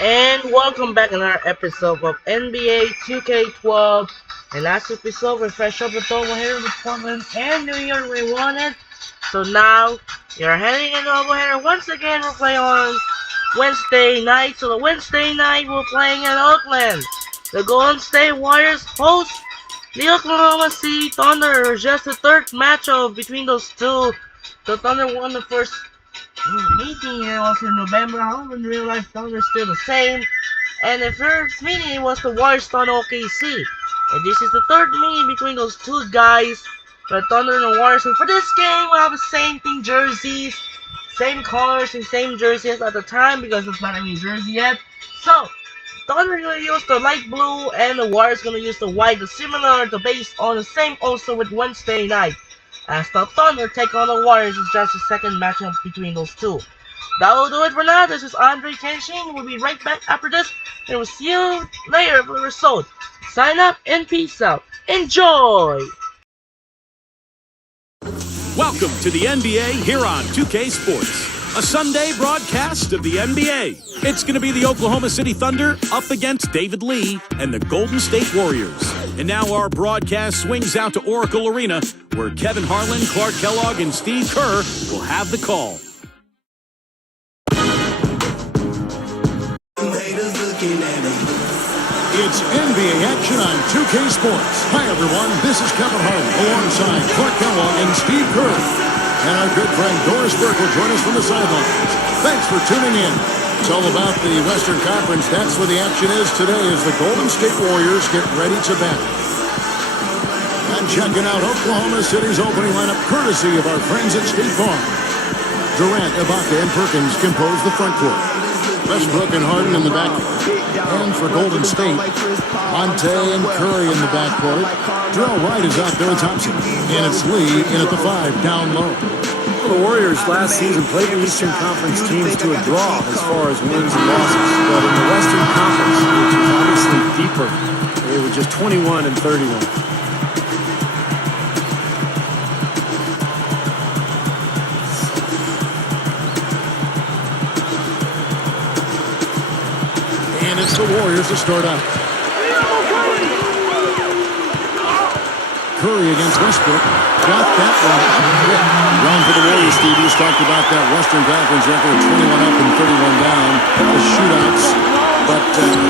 And welcome back another episode of NBA 2K12. And last episode we fresh up with over here with Portland and New York we won it. So now you're heading in over here once again. We're playing on Wednesday night. So the Wednesday night we're playing in Oakland. The Golden State Warriors host the Oklahoma City Thunder. It was just the third matchup between those two. The Thunder won the first meeting, it was in November. However, in real life, Thunder is still the same. And the first meeting was the Warriors on OKC. And this is the third meeting between those two guys, the Thunder and the Warriors. And for this game, we'll have the same thing jerseys, same colors and same jerseys at the time because it's not any jersey yet. So, Thunder is going to use the light blue and the Warriors going to use the white, the similar, the base on the same also with Wednesday night. As the Thunder take on the Warriors, it's just the second matchup between those two. That will do it for now. This is Andre Kenshin. We'll be right back after this, and we'll see you later for the result. Sign up and peace out. Enjoy! Welcome to the NBA here on 2K Sports, a Sunday broadcast of the NBA. It's going to be the Oklahoma City Thunder up against David Lee and the Golden State Warriors. And now our broadcast swings out to Oracle Arena, where Kevin Harlan, Clark Kellogg, and Steve Kerr will have the call. It's NBA action on 2K Sports. Hi, everyone. This is Kevin Harlan alongside Clark Kellogg and Steve Kerr. And our good friend Doris Burke will join us from the sidelines. Thanks for tuning in. It's all about the Western Conference. That's where the action is today as the Golden State Warriors get ready to battle. And checking out Oklahoma City's opening lineup courtesy of our friends at State Farm. Durant, Ibaka, and Perkins compose the front court. Westbrook and Harden in the back. And for Golden State, Monte and Curry in the backcourt. Jarrell Wright is out there with Thompson. And it's Lee in at the 5 down low. Well, the Warriors last season played the Eastern Conference teams to a draw as far as wins and losses. But in the Western Conference, which is obviously deeper, they were just 21 and 31. The Warriors to start out. Curry against Westbrook. Got that one up quick. Round for the Warriors, Steve. You just talked about that Western Conference record of 21 up and 31 down. The shootouts. But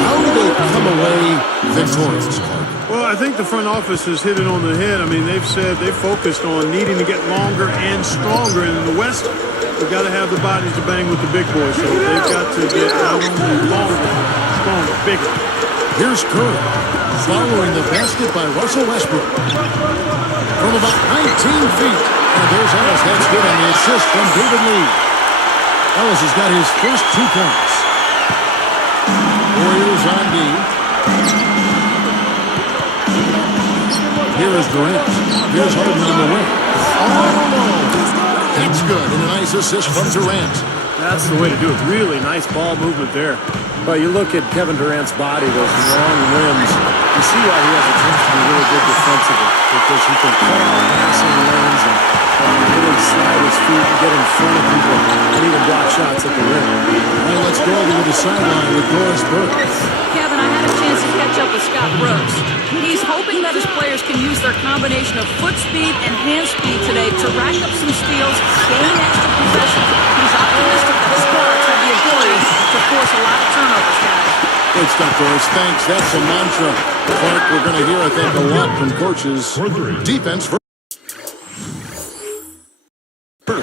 how do they come away victorious, Clark? Well, I think the front office has hit it on the head. I mean, they've said they focused on needing to get longer and stronger. And in the West, we've got to have the bodies to bang with the big boys. So they've got to get not only longer, stronger, bigger. Here's Curry, following the basket by Russell Westbrook. From about 19 feet. And there's Ellis. That's good on the assist from David Lee. Ellis has got his first 2 points. Warriors on D. Here is Durant. Here's Harden on the wing. That's good. And a nice assist from Durant. That's the way to do it. Really nice ball movement there. But you look at Kevin Durant's body, those long limbs, you see why he has a chance to be really good defensively, because he can cut out passing lanes and really slide his feet and get in front of people and even block shots at the rim. All right, let's go over to the sideline with Doris Burke. Kevin, I had a chance to catch up with Scott Brooks. He's hoping that his players can use their combination of foot speed and hand speed today to rack up some steals, gain extra possessions. He's optimistic that the squads have the ability to force a lot of turnovers, guys. Good stuff, Doris. Thanks. That's a mantra. Clark, we're going to hear, I think, a lot from coaches. Defense first.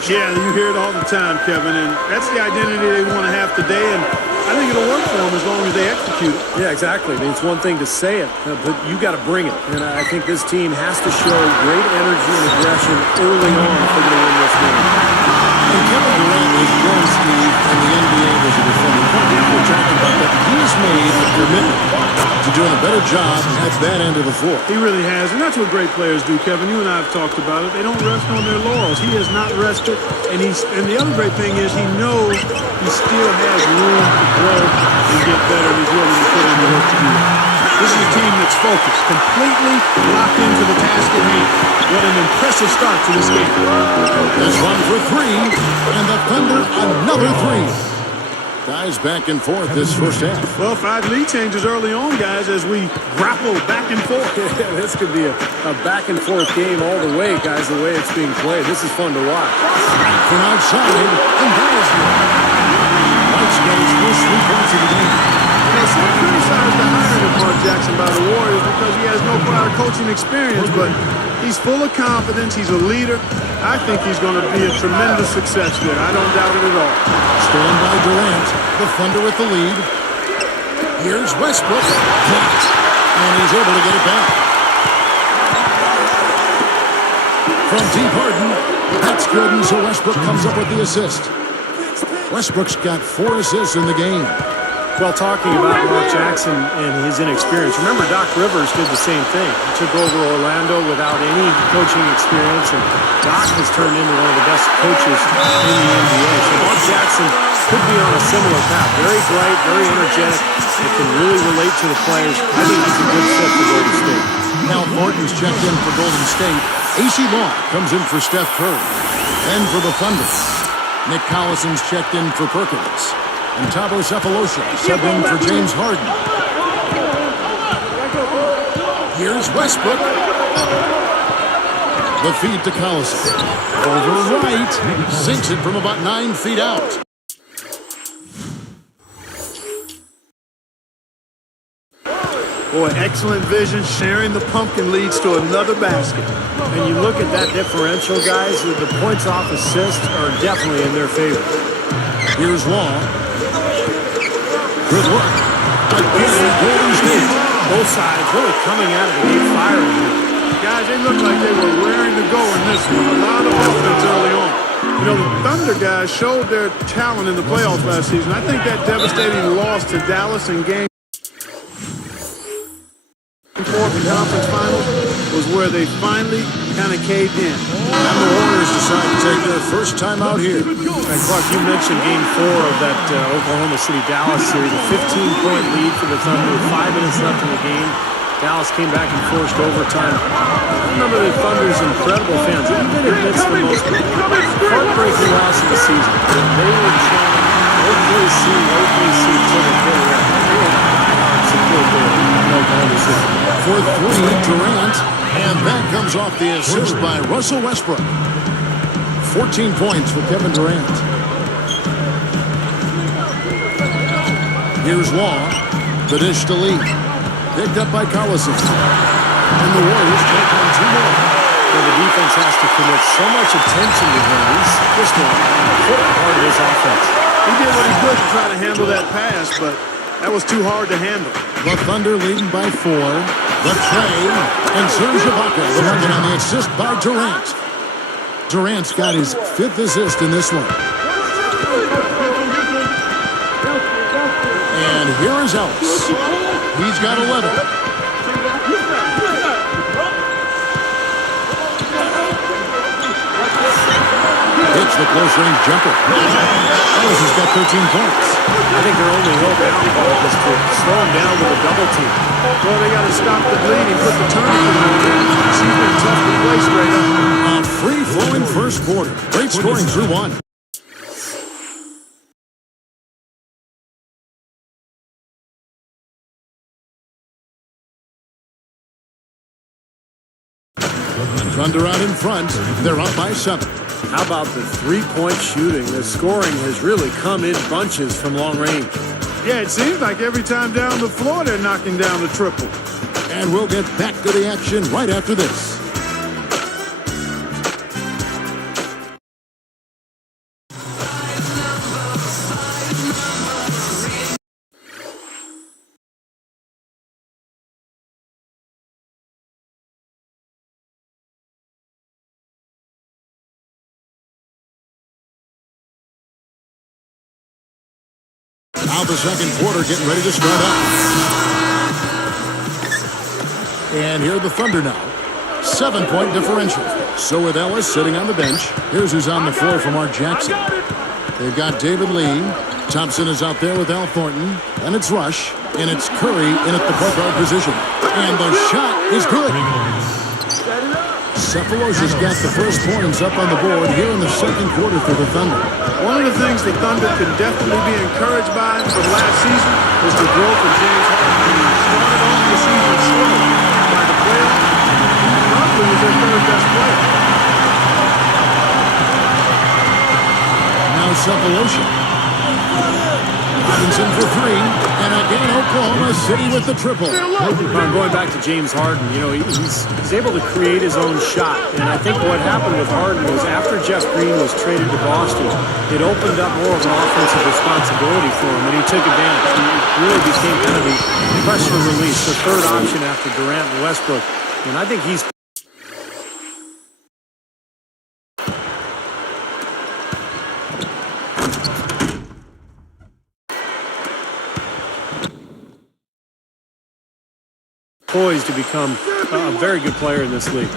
Yeah, you hear it all the time, Kevin, and that's the identity they want to have today, and I think it'll work for them as long as they execute it. Yeah, exactly. I mean, it's one thing to say it, but you got to bring it, and I think this team has to show great energy and aggression early on if they're going to win this game. And Kevin Durant was born, Steve, in the NBA was a defending champion. We're talking about that. He's made a commitment to doing a better job at that end of the floor. He really has, and that's what great players do, Kevin. You and I have talked about it. They don't rest on their laurels. He has not rested, and the other great thing is he knows he still has room to grow and get better, and he's willing to put in the work to do that. This is a team that's focused, completely locked into the task at hand. What an impressive start to this game. This one for 3, and the Thunder another 3. Guys back and forth this first half. Well, 5 lead changes early on, guys, as we grapple back and forth. This could be a back and forth game all the way, guys, the way it's being played. This is fun to watch. Right from outside, and that is good. White's got his first 3 points of the game. Some criticize the hiring of Mark Jackson by the Warriors because he has no prior coaching experience, but he's full of confidence. He's a leader. I think he's going to be a tremendous success there. I don't doubt it at all. Stolen by Durant. The Thunder with the lead. Here's Westbrook. Blocked. And he's able to get it back. From deep Harden. That's good, and so Westbrook comes up with the assist. Westbrook's got 4 assists in the game. Well, talking about Mark Jackson and his inexperience, remember Doc Rivers did the same thing. He took over Orlando without any coaching experience, and Doc has turned into one of the best coaches in the NBA. So Mark Jackson could be on a similar path. Very bright, very energetic, and can really relate to the players. I think he's a good fit for Golden State. Now Thornton's checked in for Golden State. AC Law comes in for Steph Curry. Then for the Thunder, Nick Collison's checked in for Perkins. And Thabo Sefolosha subbed in for James Harden. Here's Westbrook. The feed to Collison. Over right. Sinks it from about 9 feet out. Boy, excellent vision. Sharing the pumpkin leads to another basket. And you look at that differential, guys, the points off assists are definitely in their favor. Here's Law. Good work. Golden State. Both sides really coming out of the gate firing. Guys, they look like they were raring to go in this one. A lot of offense early on. You know, the Thunder guys showed their talent in the playoffs last season. I think that devastating loss to Dallas in Game 4 of the conference finals was where they finally kind of caved in. And the Warriors decide to take their first time out here. And Clark, you mentioned Game 4 of that Oklahoma City-Dallas series, a 15-point lead for the Thunder with 5 minutes left in the game. Dallas came back and forced overtime. I remember the Thunder's incredible fans, even amidst the most heartbreaking loss of the season. They were chanting OKC till the bitter end. They were diehard support there in Oklahoma City. For 3, Durant. And that comes off the assist by Russell Westbrook. 14 points for Kevin Durant. Here's Law. The dish to Lee. Picked up by Collison. And the Warriors take on 2 more. Well, the defense has to commit so much attention to him. He's just an important part of his offense. He did what he could to try to handle that pass, but that was too hard to handle. The Thunder leading by 4. The tray. And Serge Ibaka working on the assist by Durant. Durant's got his 5th assist in this one. And here is Ellis. He's got 11. It's the close-range jumper. Ellis has got 13 points. I think their only hope now is to slow him down with a double team. Well, they got to stop the bleeding, put the turnover on there. She's been tough to place right now. A free-flowing first quarter. Great scoring through 1. Thunder out in front. They're up by 7. How about the 3-point shooting? The scoring has really come in bunches from long range. Yeah, it seems like every time down the floor they're knocking down the triple. And we'll get back to the action right after this. Now the second quarter getting ready to start up. And here are the Thunder now. 7-point differential. So with Ellis sitting on the bench, here's who's on the floor for Mark Jackson. They've got David Lee. Thompson is out there with Al Thornton. And it's Rush. And it's Curry in at the point guard position. And the shot is good. Cephalosha's got the first points up on the board here in the second quarter for the Thunder. One of the things the Thunder can definitely be encouraged by from last season is the growth of James Harden. He started off the season slow. By the playoffs, he probably was their third best player. Now Cephalosha. Robinson for three, and again Oklahoma City with the triple. Going back to James Harden, you know, he's able to create his own shot. And I think what happened with Harden was after Jeff Green was traded to Boston, it opened up more of an offensive responsibility for him, and he took advantage. He really became kind of the pressure release, the third option after Durant and Westbrook. And I think he's poised to become a very good player in this league.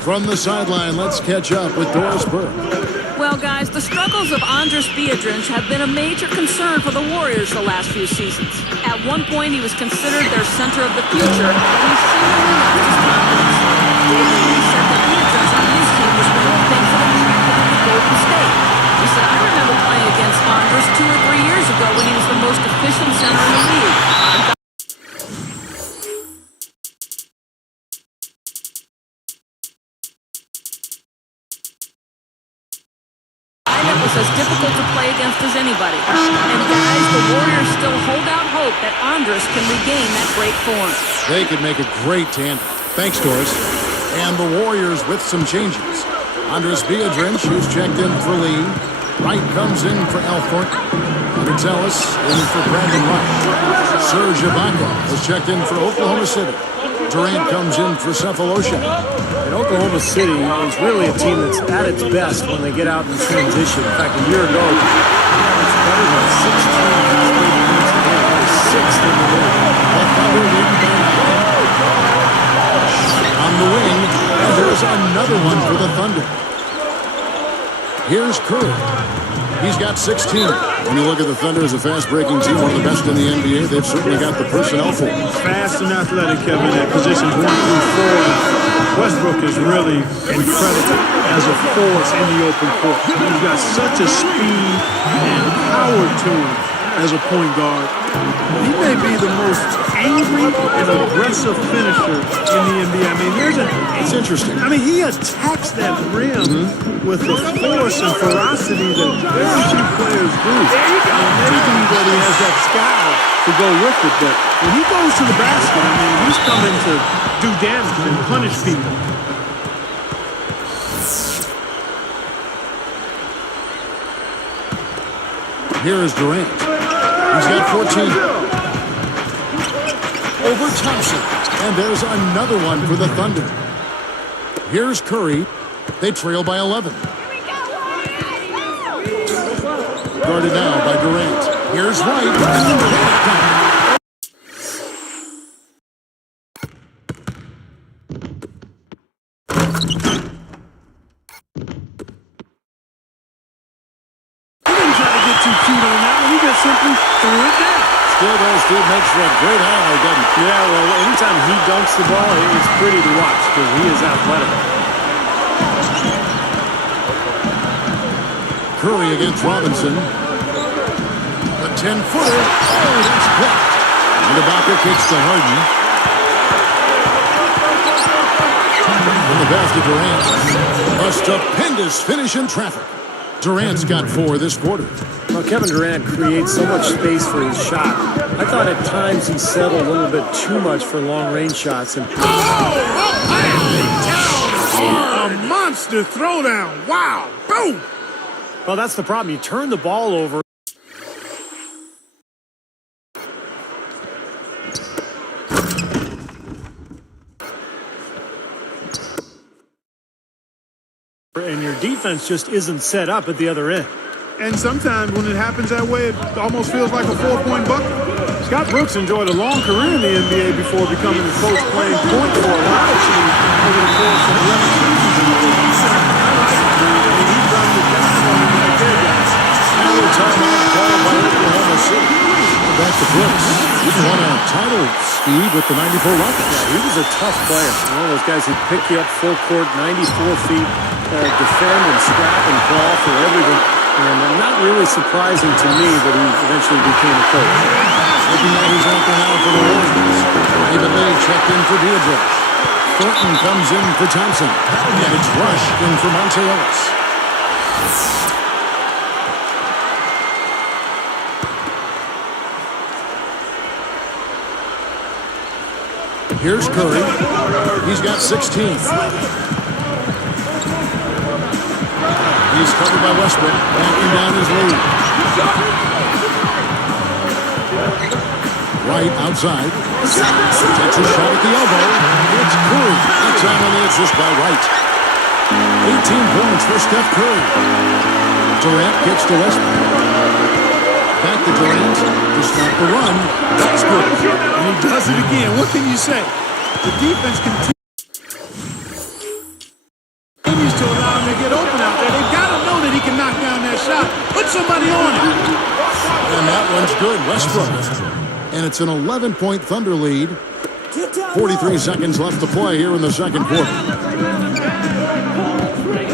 From the sideline, let's catch up with Doris Burke. Well, guys, the struggles of Andris Biedrins have been a major concern for the Warriors the last few seasons. At one point, he was considered their center of the future, and he seemingly lost his confidence. David said that Biedrins on his team was one of the things that attracted him to Golden State. He said, I remember playing against Andris 2 or 3 years ago when he was the most efficient center in the league. Was as difficult to play against as anybody. And guys, the Warriors still hold out hope that Andris can regain that great form. They could make a great tandem. Thanks, Doris. And the Warriors with some changes. Andris Biedrins, who's checked in for Lee. Wright comes in for Althorpe. Ellis in for Brandon Rush. Serge Ibaka has checked in for Oklahoma City. Durant comes in for Cephalosha. And Oklahoma City is really a team that's at its best when they get out in transition. In fact, a year ago, it's better than 16 points a game. They're sixth in the league. On the wing, and there's another one for the Thunder. Here's Curry. He's got 16. When you look at the Thunder as a fast-breaking team, one of the best in the NBA, they've certainly got the personnel for it. Fast and athletic, Kevin, at positions 1 through 4. Westbrook is really incredible as a force in the open court. He's got such a speed and power to him as a point guard. He may be the most angry and aggressive finisher in the NBA. I mean, it's interesting. I mean, he attacks that rim with the force and ferocity that very few players do. Maybe that he has that style to go with it, but when he goes to the basket, I mean, he's coming to do damage and punish people. Here is Durant. He's got 14. Over Thompson. And there's another one for the Thunder. Here's Curry. They trail by 11. Guarded now by Durant. Here's Wright. Simply threw it down. Still does. Steve makes for a great highlight, doesn't he? Yeah, well, anytime he dunks the ball, it's pretty to watch because he is athletic. Curry against Robinson. A 10-footer. Oh, that's blocked. And Ibaka kicks to Harden. From the basket, Durant. A stupendous finish in traffic. Durant's got 4 this quarter. Well, Kevin Durant creates so much space for his shot. I thought at times he settled a little bit too much for long-range shots. And a monster throwdown. Wow. Boom. Well, that's the problem. You turn the ball over. And your defense just isn't set up at the other end. And sometimes when it happens that way, it almost feels like a 4-point bucket. Scott Brooks enjoyed a long career in the NBA before becoming a coach playing point for a lot of teams over the course of 11 seasons in the league. I like it. I mean, he's done the job on him right there, guys. Now a timeout called by Oklahoma City. Back to Brooks. Didn't want a title speed with the 94 Rockets. Yeah, he was a tough player. One of those guys who'd pick you up full court, 94 feet, defend and scrap and crawl for everything. And not really surprising to me that he eventually became a coach. Looking at his ankle now for the Warriors. David Lee checked in for Deidre. Thornton comes in for Thompson. And it's Rush in for Monte Ellis. Here's Curry. He's got 16. He's covered by Westbrook. Backing down his lead. Right outside. Takes a shot at the elbow. It's Curry. That's out on the assist by Wright. 18 points for Steph Curry. Durant gets to Westbrook. Back to Durant to stop the run. That's good. And he does it again. What can you say? The defense continues to allow him to get open out there. They've got to know that he can knock down that shot. Put somebody on him. And that one's good. Westbrook. And it's an 11-point Thunder lead. 43 seconds left to play here in the second quarter.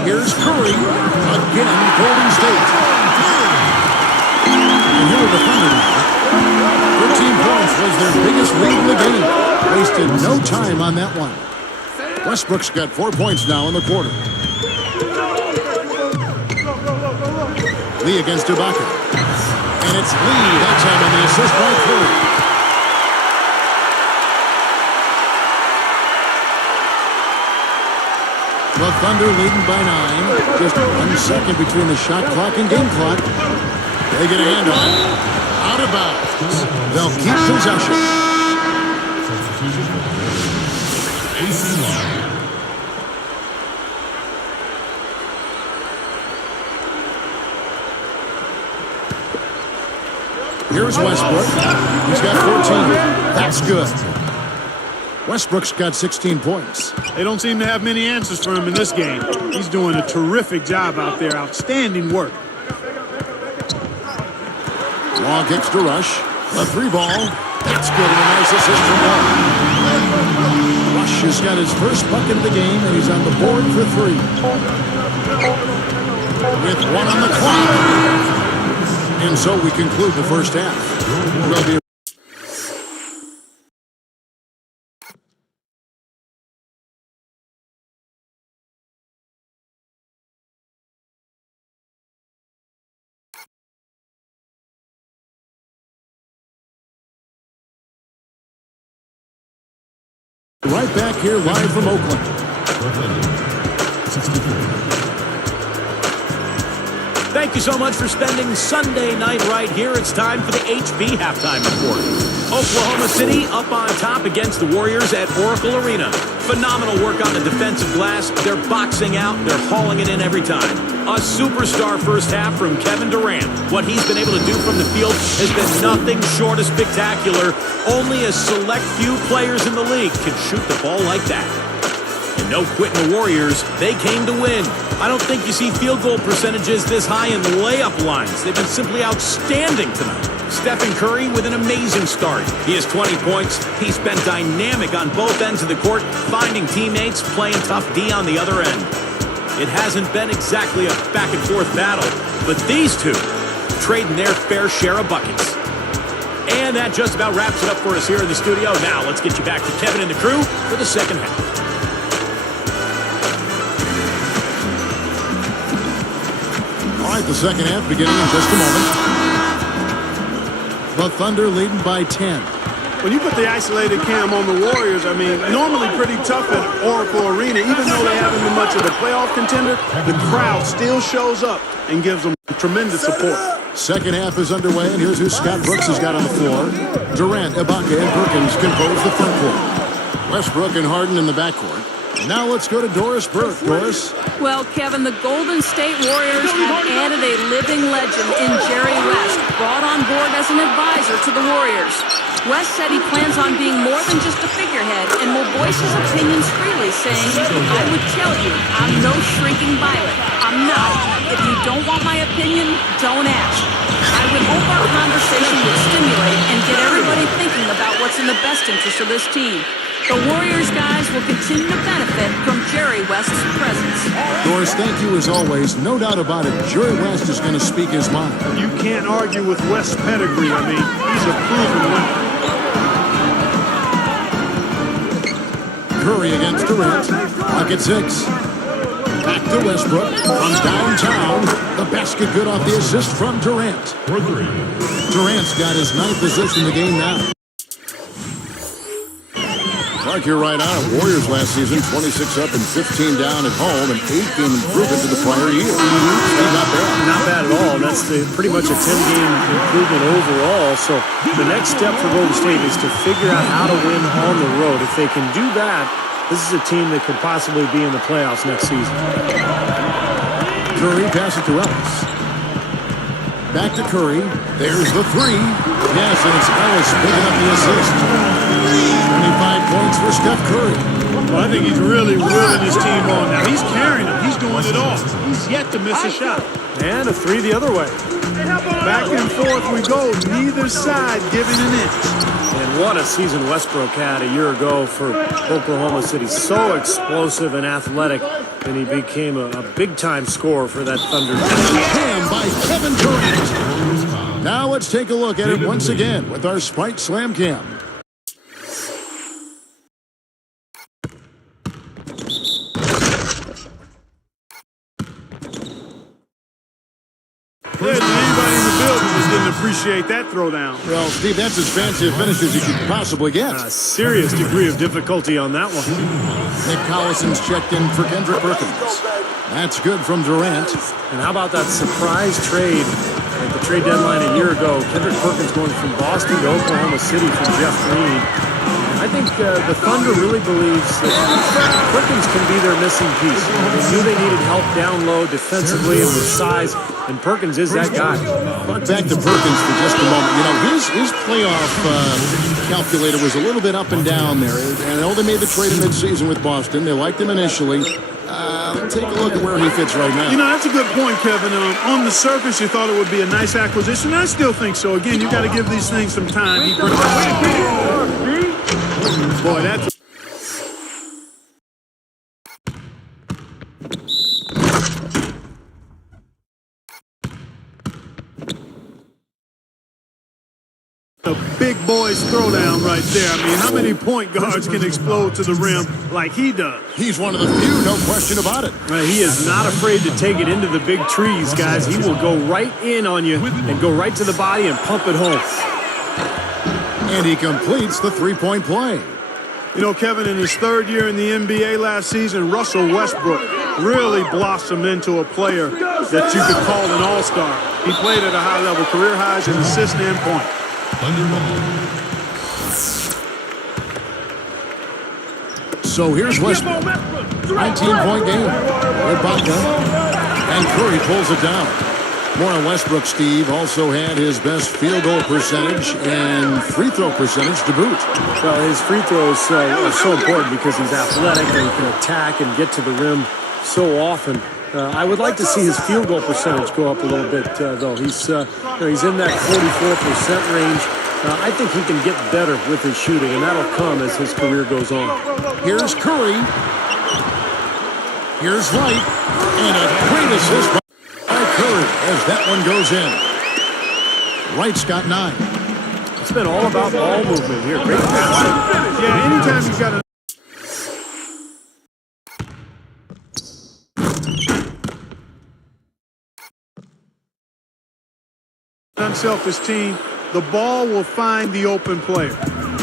Here's Curry. Again, Golden State. And here are the Thunder now. 13 points was their biggest lead in the game. Wasted no time on that one. Westbrook's got 4 points now in the quarter. Lee against Ibaka. And it's Lee that time on the assist by Curry. The Thunder leading by 9. Just 1 second between the shot clock and game clock. They get a hand on. Out of bounds. They'll keep possession. Here's Westbrook. He's got 14. That's good. Westbrook's got 16 points. They don't seem to have many answers for him in this game. He's doing a terrific job out there. Outstanding work. Long kicks to Rush. A 3-ball. That's good and a nice assist from Wall. Rush has got his first bucket of the game, and he's on the board for 3. With 1 on the clock. And so we conclude the first half. We'll be right back here live from Oakland. Thank you so much for spending Sunday night right here. It's time for the HB halftime report. Oklahoma City up on top against the Warriors at Oracle Arena. Phenomenal work on the defensive glass. They're boxing out. They're hauling it in every time. A superstar first half from Kevin Durant. What he's been able to do from the field has been nothing short of spectacular. Only a select few players in the league can shoot the ball like that. And no quitting the Warriors. They came to win. I don't think you see field goal percentages this high in layup lines. They've been simply outstanding tonight. Stephen Curry with an amazing start. He has 20 points. He's been dynamic on both ends of the court, finding teammates, playing tough D on the other end. It hasn't been exactly a back-and-forth battle, but these two trading their fair share of buckets. And that just about wraps it up for us here in the studio. Now let's get you back to Kevin and the crew for the second half. All right, the second half beginning in just a moment. The Thunder leading by 10. When you put the isolated cam on the Warriors, I mean, normally pretty tough at Oracle Arena. Even though they haven't been much of a playoff contender, the crowd still shows up and gives them tremendous support. Second half is underway, and here's who Scott Brooks has got on the floor. Durant, Ibaka, and Perkins compose the front court. Westbrook and Harden in the backcourt. Now let's go to Doris Burke. Doris? Well, Kevin, the Golden State Warriors have added a living legend in Jerry West, brought on board as an advisor to the Warriors. West said he plans on being more than just a figurehead and will voice his opinions freely, saying, "I would tell you, I'm no shrinking violet. I'm not. If you don't want my opinion, don't ask." I would hope our conversation would stimulate and get everybody thinking about what's in the best interest of this team. The Warriors guys will continue to benefit from Jerry West's presence. Doris, thank you as always. No doubt about it, Jerry West is going to speak his mind. You can't argue with West's pedigree. I mean, he's a proven winner. Curry against Durant. Pocket 6. Back to Westbrook. From downtown. The basket good off the assist from Durant. Durant's got his 9th assist in the game now. Clark, you're right on. Warriors last season, 26 up and 15 down at home, an 8-game improvement to the prior year. Not bad. Not bad at all. That's pretty much a 10-game improvement overall. So the next step for Golden State is to figure out how to win on the road. If they can do that, this is a team that could possibly be in the playoffs next season. Curry passes to Ellis. Back to Curry. There's the 3. Yes, and it's Ellis picking up the assist. 25 points for Steph Curry. Well, I think he's really willing his team on now. He's carrying them. He's doing it all. He's yet to miss a shot. And a 3 the other way. Back and forth we go. Neither side giving an inch. And what a season Westbrook had a year ago for Oklahoma City. So explosive and athletic, and he became a big-time scorer for that Thunder. Jam by Kevin Durant. Now let's take a look at it once again with our Spike Slam Cam. There's anybody in the building that didn't appreciate that throwdown. Well, Steve, that's as fancy a finish as you could possibly get. A serious degree of difficulty on that one. Nick Collison's checked in for Kendrick Perkins. That's good from Durant. And how about that surprise trade at the trade deadline a year ago? Kendrick Perkins going from Boston to Oklahoma City for Jeff Green. I think the Thunder really believes that Perkins can be their missing piece. They knew they needed help down low defensively and with size, and Perkins is that guy. But back to Perkins for just a moment. You know, his playoff calculator was a little bit up and down there. And I know they made the trade in midseason with Boston. They liked him initially. Take a look at where he fits right now. You know, that's a good point, Kevin. On the surface, you thought it would be a nice acquisition. I still think so. Again, you got to give these things some time. Boy, that's... a big boy's throwdown right there. I mean, how many point guards can explode to the rim like he does? He's one of the few, no question about it. He is not afraid to take it into the big trees, guys. He will go right in on you and go right to the body and pump it home. And he completes the three-point play. You know, Kevin, in his 3rd year in the NBA last season, Russell Westbrook really blossomed into a player that you could call an all-star. He played at a high level, career highs in assists and points. So here's Westbrook. 19-point game. Ibaka. And Curry pulls it down. More on Westbrook, Steve. Also had his best field goal percentage and free throw percentage to boot. Well, his free throws are so important because he's athletic and he can attack and get to the rim so often. I would like to see his field goal percentage go up a little bit, though. He's in that 44% range. I think he can get better with his shooting, and that'll come as his career goes on. Here's Curry. Here's Wright. And a great assist by Curry as that one goes in. Wright's got 9. It's been all about ball movement here. Great passing. Yeah, anytime he's got a unselfish team, the ball will find the open player.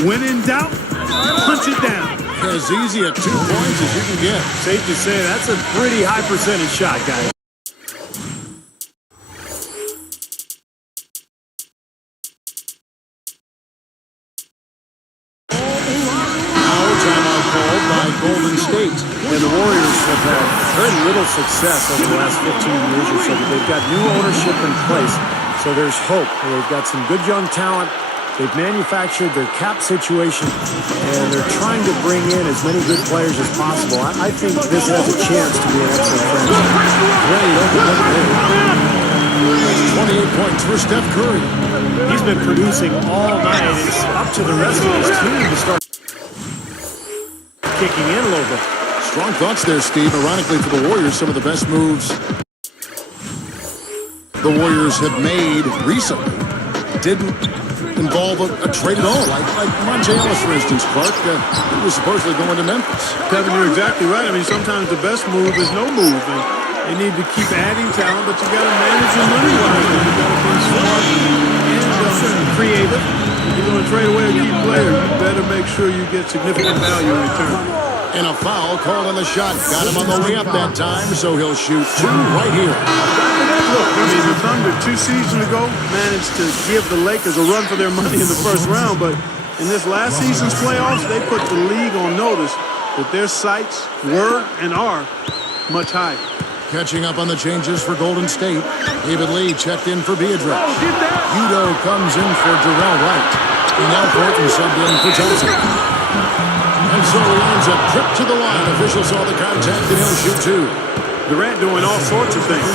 When in doubt, punch it down. As easy at 2 points as you can get. Safe to say that's a pretty high percentage shot, guys. Golden State. And the Warriors have had very little success over the last 15 years or so, but they've got new ownership in place, so there's hope. They've got some good young talent. They've manufactured their cap situation, and they're trying to bring in as many good players as possible. I think this has a chance to be an excellent franchise. That's 28 points for Steph Curry. He's been producing all night. It's up to the rest of his team to start kicking in a little bit. Strong thoughts there, Steve. Ironically for the Warriors, some of the best moves the Warriors have made recently didn't involve a trade at all. Like Monte Ellis, for instance, Clark, he was supposedly going to Memphis. Kevin, you're exactly right. I mean, sometimes the best move is no move. And they need to keep adding talent, but you got to manage your money wisely. You got to be smart and creative. If you're going to trade away a key player, you better make sure you get significant value in return. And a foul called on the shot. Got him on the way up that time, so he'll shoot two right here. Look, I mean, the Thunder 2 seasons ago managed to give the Lakers a run for their money in the first round, but in this last season's playoffs, they put the league on notice that their sights were and are much higher. Catching up on the changes for Golden State. David Lee checked in for Beatrice. Udo comes in for Jarrell Wright. And now Portland subbed in for Thompson. And so he ends a trip to the line. Officials saw the contact and he'll shoot two. Durant doing all sorts of things.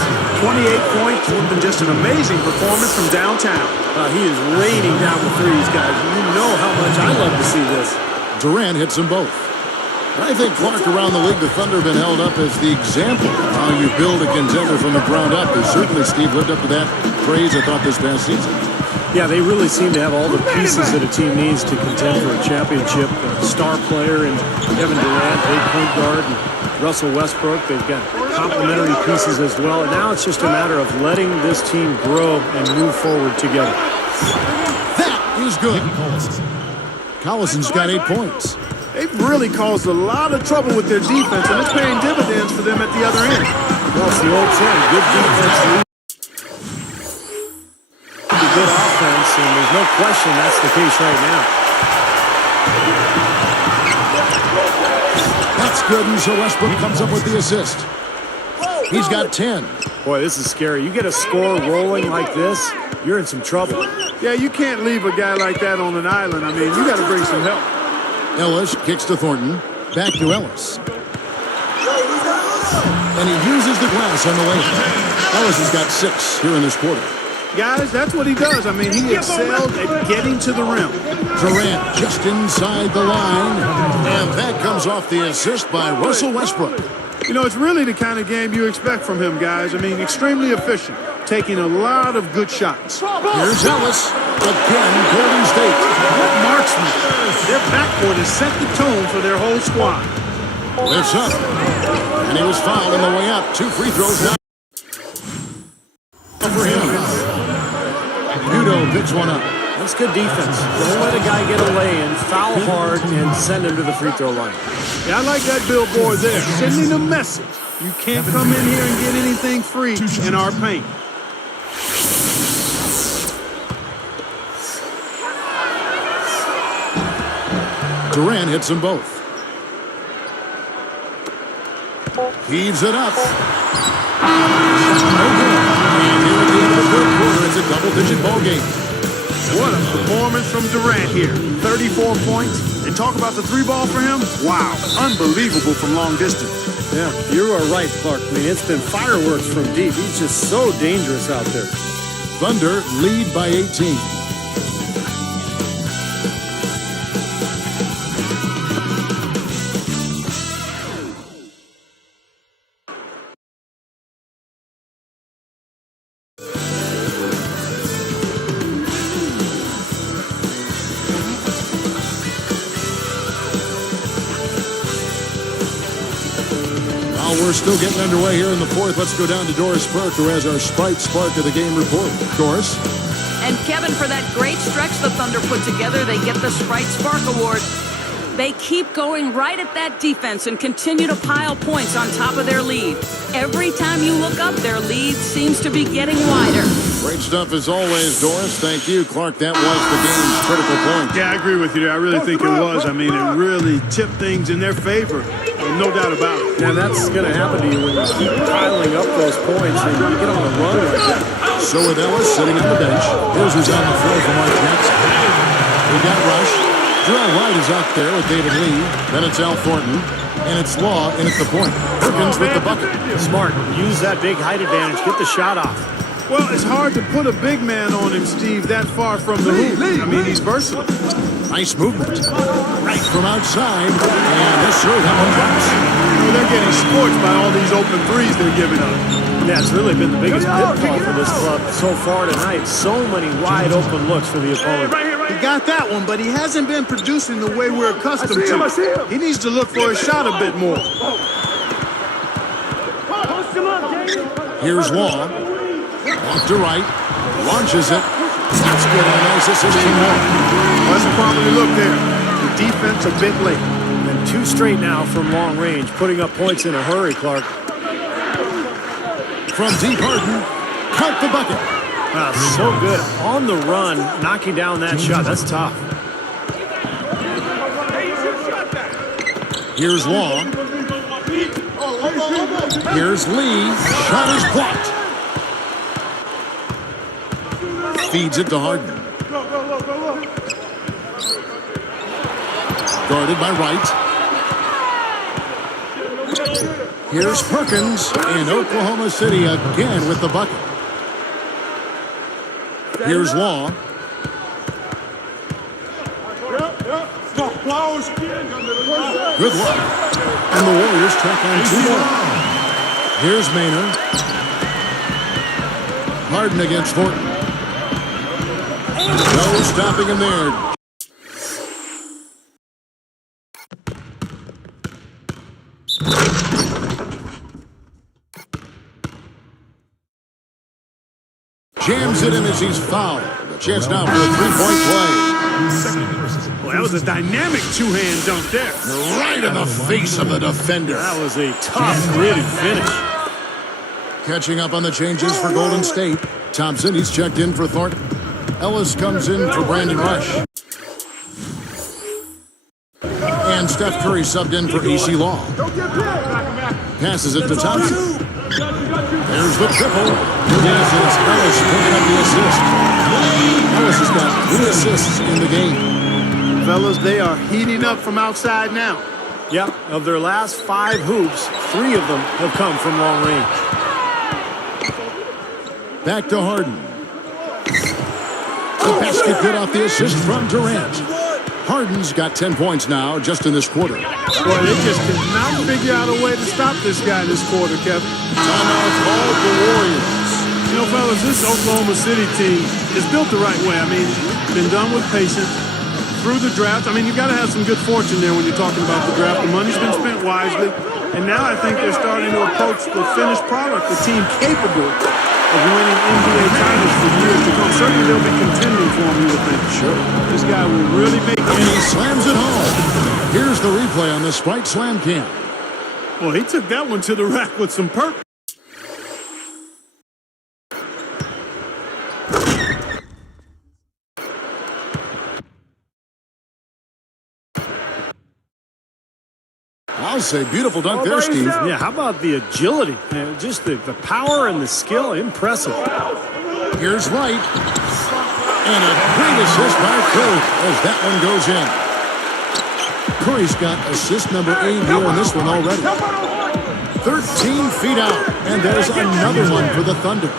28 points and just an amazing performance from downtown. He is raining down the threes, guys. You know how much I love to see this. Durant hits them both. I think, Clark, around the league, the Thunder have been held up as the example of how you build a contender from the ground up. And certainly, Steve, lived up to that praise, I thought, this past season. Yeah, they really seem to have all the pieces that a team needs to contend for a championship. A star player in Kevin Durant, a point guard, and Russell Westbrook. They've got complementary pieces as well. And now it's just a matter of letting this team grow and move forward together. That is good. Collison's got 8 points. They've really caused a lot of trouble with their defense, and it's paying dividends for them at the other end. Well, it's the old saying, good defense leads to good offense, and there's no question that's the case right now. That's good, and so Westbrook comes up with the assist. He's got 10. Boy, this is scary. You get a score rolling like this, you're in some trouble. Yeah, you can't leave a guy like that on an island. I mean, you got to bring some help. Ellis kicks to Thornton. Back to Ellis. And he uses the glass on the layup. Ellis has got 6 here in this quarter. Guys, that's what he does. I mean, he excelled at getting to the rim. Durant just inside the line. And that comes off the assist by Russell Westbrook. You know, it's really the kind of game you expect from him, guys. I mean, extremely efficient, taking a lot of good shots. Here's Ellis. Again, Golden State. What marksman? Their backcourt has set the tone for their whole squad. Lifts up. And he was fouled on the way up. 2 free throws now for him. Udo picks one up. That's good defense. Don't let a guy get a lay-in, foul hard, and send him to the free throw line. Yeah, I like that billboard there, sending a message. You can't come in here and get anything free in our paint. Durant hits them both. Heaves it up. And here at the end of the third quarter, it's a double-digit ball game. What a performance from Durant here. 34 points. And talk about the 3-ball for him. Wow, unbelievable from long distance. Yeah, you are right, Clark. I mean, it's been fireworks from deep. He's just so dangerous out there. Thunder lead by 18. We're still getting underway here in the fourth. Let's go down to Doris Burke, who has our Sprite Spark of the Game report. Doris? And Kevin, for that great stretch the Thunder put together, they get the Sprite Spark Award. They keep going right at that defense and continue to pile points on top of their lead. Every time you look up, their lead seems to be getting wider. Great stuff as always, Doris. Thank you. Clark, that was the game's critical point. Yeah, I agree with you there. I really think it was. I mean, it really tipped things in their favor. No doubt about it. Now, that's going to happen to you when you keep piling up those points and you get on a run like that. So with Ellis sitting on the bench, here's who's on the floor for Mark Jackson. We got Rush. Jarrell Wright is out there with David Lee. Then it's Al Thornton. And it's Law in at the point. Perkins with the bucket. Smart. Use that big height advantage. Get the shot off. Well, it's hard to put a big man on him, Steve, that far from the hoop. I mean, he's versatile. Nice movement. Right from outside. And yes, sir, that one drops. Well, they're getting scorched by all these open threes they're giving up. Yeah, it's really been the biggest pitfall for this club so far tonight. So many wide open looks for the opponent. He got that one, but he hasn't been producing the way we're accustomed to. He needs to look for a shot a bit more. Here's Long. Off to right. Launches it. That's good. A nice assist from Long. Wasn't properly looked there. The defense a bit late. And 2 straight now from long range, putting up points in a hurry, Clark. From deep, Harden. Count the bucket. Wow, so good. On the run, knocking down that shot. That's tough. Here's Long. Here's Lee. Shot is blocked. Feeds it to Harden. Guarded by Wright. Here's Perkins in Oklahoma City again with the bucket. Here's Long. Good luck. And the Warriors track on 2 more. Here's Maynard. Harden against Thornton. No stopping him there. Jams it in as he's fouled. The chance now for a 3-point play. Well, that was a dynamic two-hand dunk there. Right in the face of the defender. That was a tough, gritty finish. Catching up on the changes for Golden State. Thompson, he's checked in for Thornton. Ellis comes in for Brandon Rush. And Steph Curry subbed in for AC Long. Passes it to Thompson. There's the triple. Yes, it's Ellis picking up the assist. Ellis has got 3 assists in the game. Fellas, they are heating up from outside now. Yep, of their last 5 hoops, 3 of them have come from long range. Back to Harden. The basket good off the assist from Durant. Harden's got 10 points now just in this quarter. Boy, they just cannot figure out a way to stop this guy this quarter, Kevin. Timeout called the Warriors. You know, fellas, this Oklahoma City team is built the right way. I mean, been done with patience through the draft. I mean, you've got to have some good fortune there when you're talking about the draft. The money's been spent wisely. And now I think they're starting to approach the finished product, the team capable of winning NBA titles for years to come. Certainly they'll be contending for him, you would think. Sure. This guy will really make And he slams it home. Here's the replay on the Sprite Slam Cam. Well, he took that one to the rack with some purpose. I'll say beautiful dunk there, Steve. Yeah, how about the agility? Just the power and the skill, impressive. Here's Wright. And a great assist by Curry as that one goes in. Curry's got assist number 8 here in this one already. 13 feet out, and there's another one for the Thunder.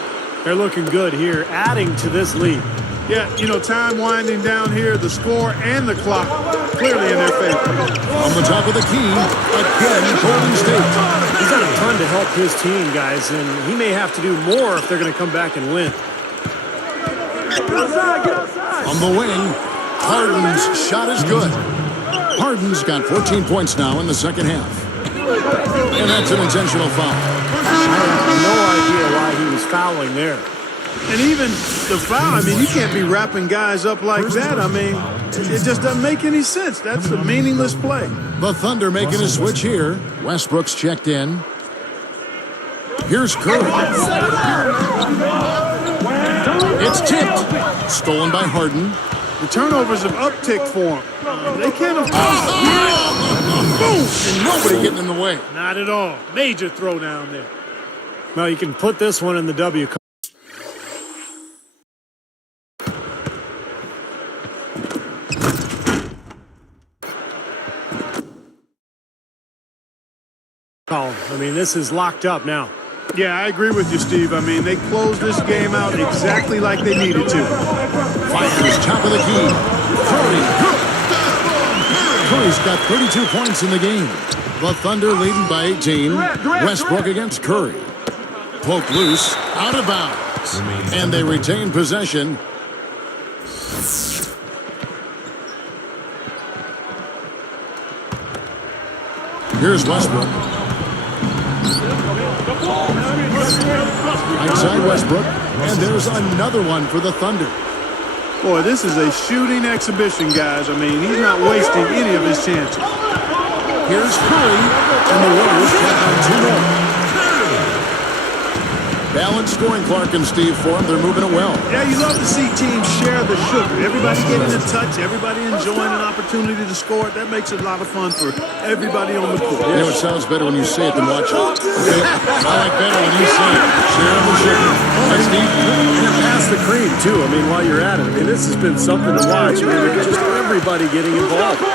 They're looking good here, adding to this lead. Yeah, you know, time winding down here, the score and the clock clearly in their favor. On the top of the key, again, Golden State. He's done a ton to help his team, guys, and he may have to do more if they're going to come back and win. On the wing, Harden's shot is good. Harden's got 14 points now in the second half. And that's an intentional foul. I have no idea why he was fouling there. And even the foul, I mean, you can't be wrapping guys up like that. I mean, it just doesn't make any sense. That's a meaningless play. The Thunder making a switch here. Westbrook's checked in. Here's Curry. It's tipped. Stolen by Harden. The turnovers have upticked for them. They can't afford Boom! And nobody getting in the way. Not at all. Major throwdown there. Well, you can put this one in the W column. I mean, this is locked up now. Yeah, I agree with you, Steve. I mean, they closed this game out exactly like they needed to. Fires top of the key. Curry. Curry's got 32 points in the game. The Thunder leading by 18. Westbrook against Curry. Poked loose. Out of bounds. And they retain possession. Here's Westbrook. Inside Westbrook. And there's another one for the Thunder. Boy, this is a shooting exhibition, guys. I mean, he's not wasting any of his chances. Here's Curry. And the Warriors count on 2 more. Balanced scoring, Clark and Steve, for them. They're moving it well. Yeah, you love to see teams share the sugar. Everybody getting a touch, everybody enjoying an opportunity to score it. That makes it a lot of fun for everybody on the court. You know, it sounds better when you say it than watch it. Okay? I like better when you say it. Share the sugar. Hey, Steve. And pass the cream, too. I mean, while you're at it. I mean, this has been something to watch. I mean, just everybody getting involved.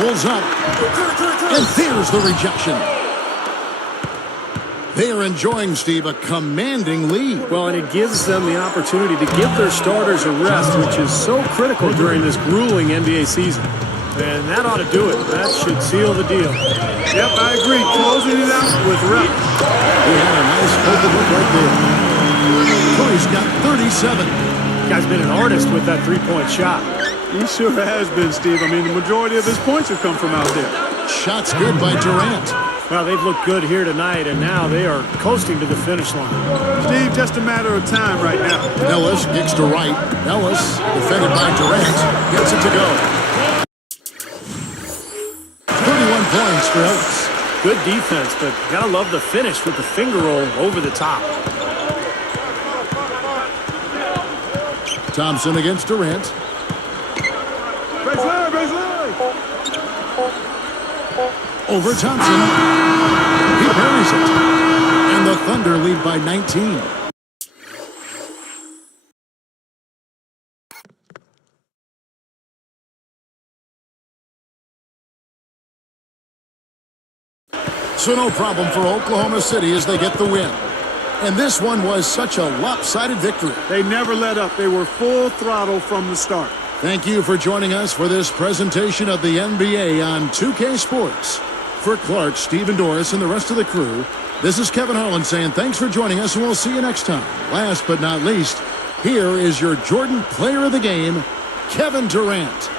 Pulls up. And there's the rejection. They are enjoying, Steve, a commanding lead. Well, and it gives them the opportunity to give their starters a rest, which is so critical during this grueling NBA season. And that ought to do it. That should seal the deal. Yep, I agree. Closing it out with relish. They had a nice open look right there. Curry's got 37. Guy's been an artist with that three-point shot. He sure has been, Steve. I mean, the majority of his points have come from out there. Shot's good by Durant. Well, they've looked good here tonight, and now they are coasting to the finish line. Steve, just a matter of time right now. Ellis kicks to right. Ellis, defended by Durant, gets it to go. 31 points for Ellis. Good defense, but gotta love the finish with the finger roll over the top. Thompson against Durant. Baseline. Over Thompson. He buries it. And the Thunder lead by 19. So no problem for Oklahoma City as they get the win. And this one was such a lopsided victory. They never let up. They were full throttle from the start. Thank you for joining us for this presentation of the NBA on 2K Sports. For Clark, Steve, and Doris, and the rest of the crew, this is Kevin Harlan saying thanks for joining us, and we'll see you next time. Last but not least, here is your Jordan Player of the Game, Kevin Durant.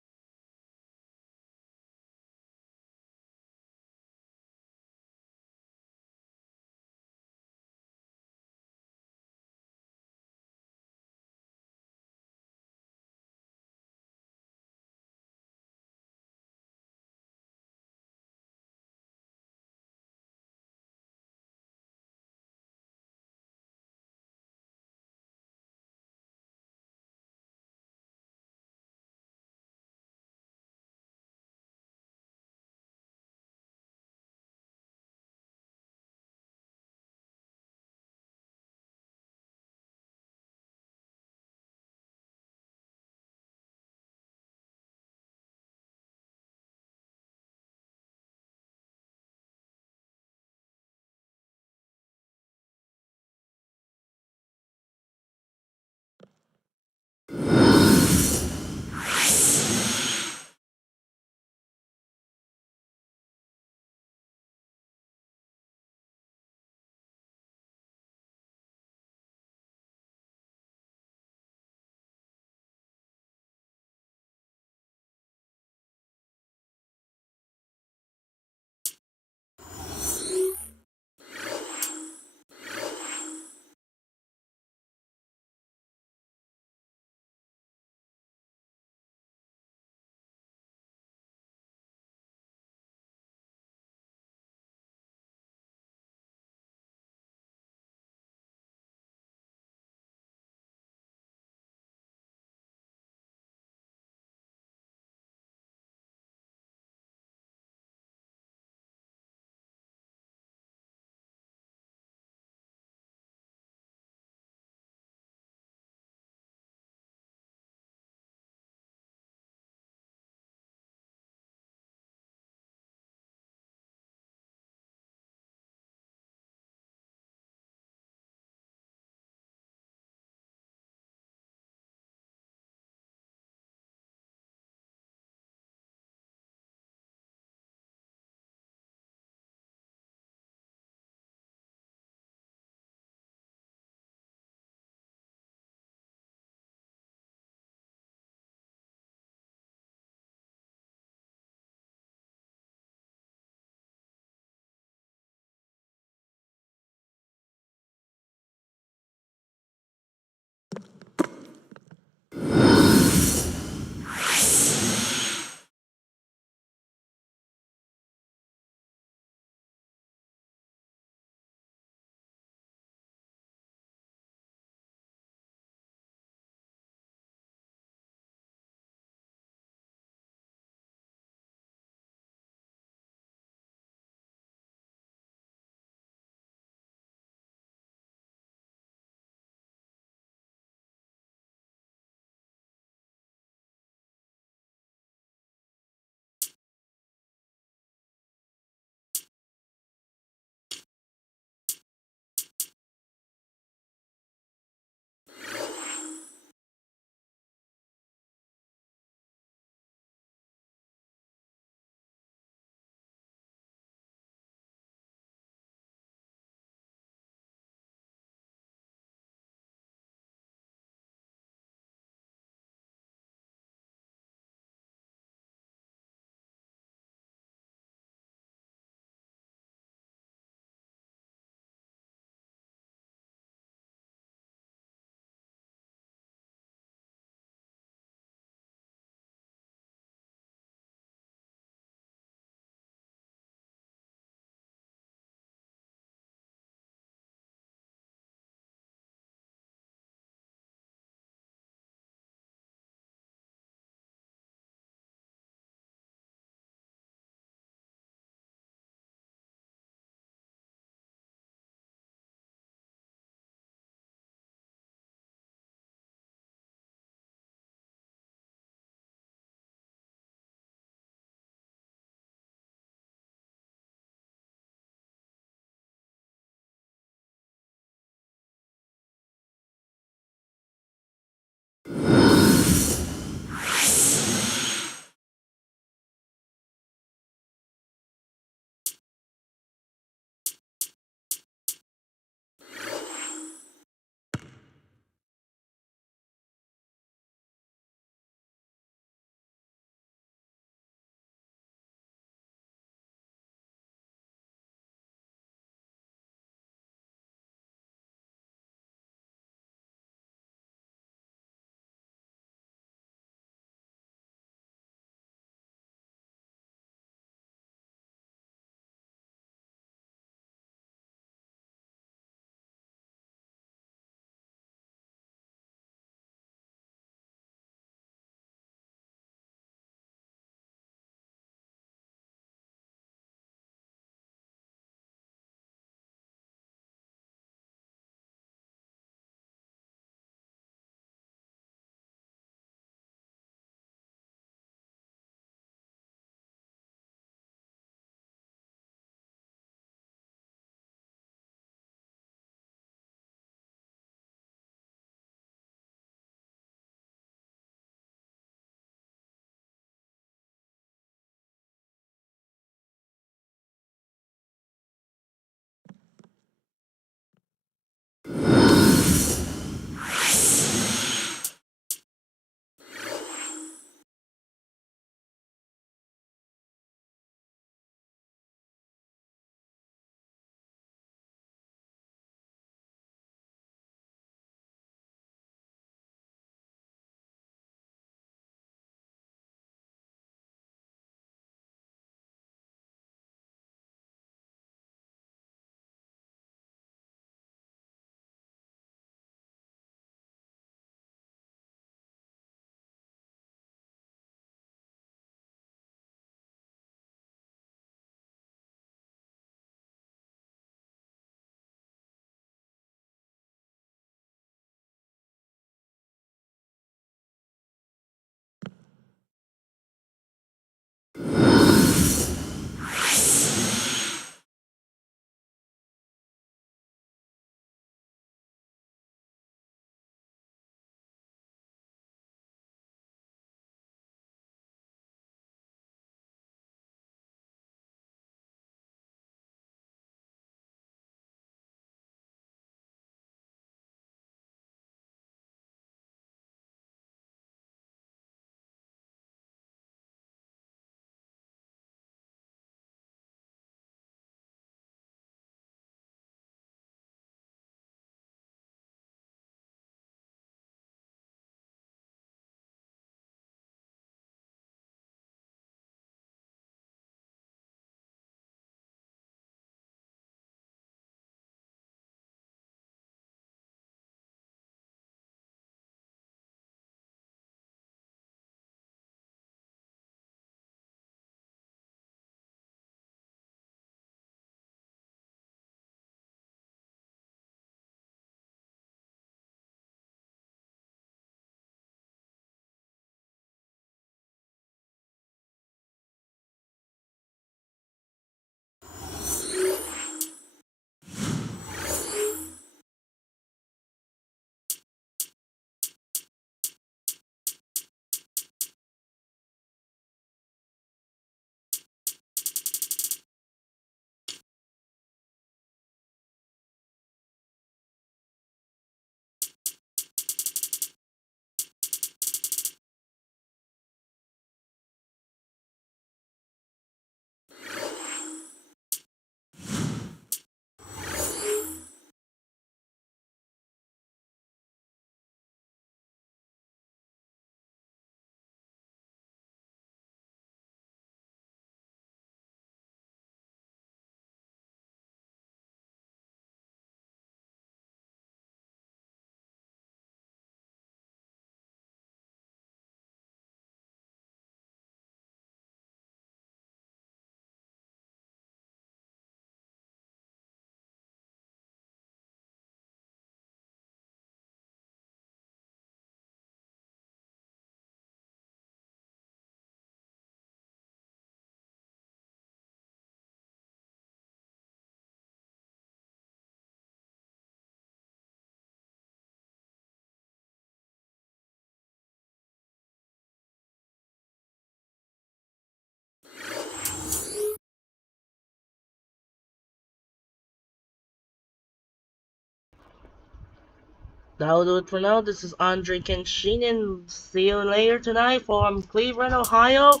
That'll do it for now. This is Andre Kenshin, and see you later tonight from Cleveland, Ohio.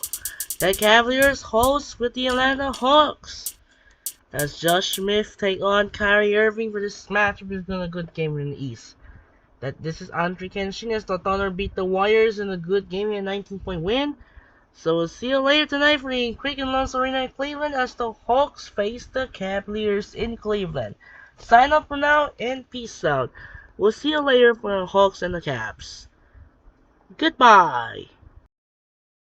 The Cavaliers host with the Atlanta Hawks. As Josh Smith take on Kyrie Irving for this matchup. It's been a good game in the East. This is Andre Kenshin as the Thunder beat the Warriors in a good game in a 19-point win. So we'll see you later tonight for the Quicken Loans Arena in Cleveland as the Hawks face the Cavaliers in Cleveland. Sign up for now and peace out. We'll see you later for the Hawks and the Cavs. Goodbye.